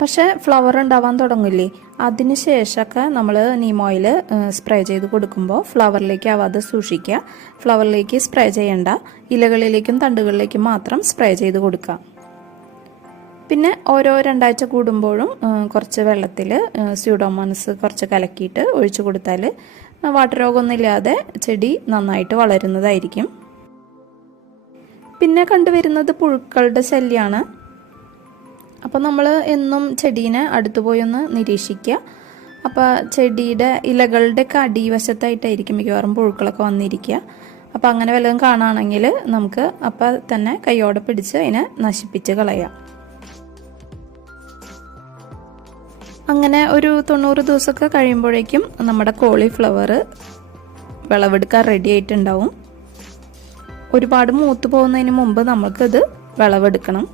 പക്ഷേ ഫ്ലവർ ഉണ്ടാവാൻ തുടങ്ങില്ലേ, അതിന് ശേഷമൊക്കെ നമ്മൾ നീം ഓയിൽ സ്പ്രേ ചെയ്ത് കൊടുക്കുമ്പോൾ ഫ്ലവറിലേക്ക് ആവാതെ സൂക്ഷിക്കുക. ഫ്ലവറിലേക്ക് സ്പ്രേ ചെയ്യേണ്ട, ഇലകളിലേക്കും തണ്ടുകളിലേക്കും മാത്രം സ്പ്രേ ചെയ്ത് കൊടുക്കുക. പിന്നെ ഓരോ 2 ആഴ്ച കൂടുമ്പോഴും കുറച്ച് വെള്ളത്തിൽ സ്യൂഡോമോണസ് കുറച്ച് കലക്കിയിട്ട് ഒഴിച്ചു കൊടുത്താൽ വാട്ടരോഗമൊന്നുമില്ലാതെ ചെടി നന്നായിട്ട് വളരുന്നതായിരിക്കും. പിന്നെ കണ്ടുവരുന്നത് പുഴുക്കളുടെ ശല്യമാണ്. അപ്പോൾ നമ്മൾ എന്നും ചെടീനെ അടുത്ത് പോയി ഒന്ന് നിരീക്ഷിക്കുക. അപ്പോൾ ചെടിയുടെ ഇലകളുടെയൊക്കെ അടിവശത്തായിട്ടായിരിക്കും മിക്കവാറും പുഴുക്കളൊക്കെ വന്നിരിക്കുക. അപ്പോൾ അങ്ങനെ വല്ലതും കാണുകയാണെങ്കിൽ നമുക്ക് അപ്പോൾ തന്നെ കൈയോടെ പിടിച്ച് അതിനെ നശിപ്പിച്ച് കളയാം. അങ്ങനെ ഒരു 90 ദിവസമൊക്കെ കഴിയുമ്പോഴേക്കും നമ്മുടെ കോളിഫ്ലവർ വിളവെടുക്കാൻ റെഡി ആയിട്ടുണ്ടാവും. ഒരുപാട് മൂത്ത് പോകുന്നതിന് മുമ്പ് നമുക്കിത് വിളവെടുക്കണം.